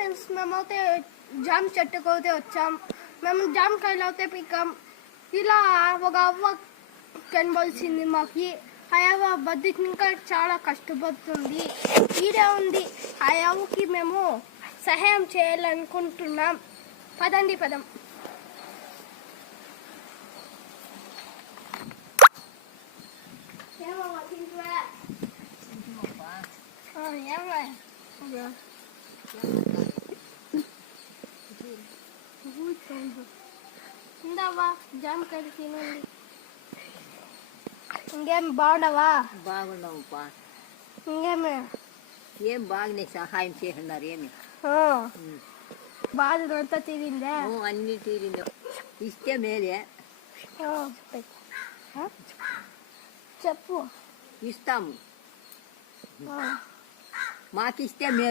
Friends, మేమైతే jam చెట్టుకైతే వచ్చాం. మేము జామకాయలు అయితే పీకాం. ఇలా ఒక అవ్వ కనబడిసింది మాకి. ఆ అవ్వ బతికి ఇంకా చాలా కష్టపడుతుంది. ఈడే ఉంది. ఆ అవ్వకి మేము సహాయం చేయాలనుకుంటున్నాం. పదండి, పదం. ఇందావా జామకాయలు తినండి. ఇంకేం బాగున్నావా? బాగున్నావుపా. ఇంకేమే ఏం బాగానే సహాయం చేస్తున్నారు. ఏమి బాధలు అంతా తీరిందే? అన్ని తీరింది. ఇస్తే మేలే. చెప్పు. ఇస్తాము. మాకిస్తే మేలు.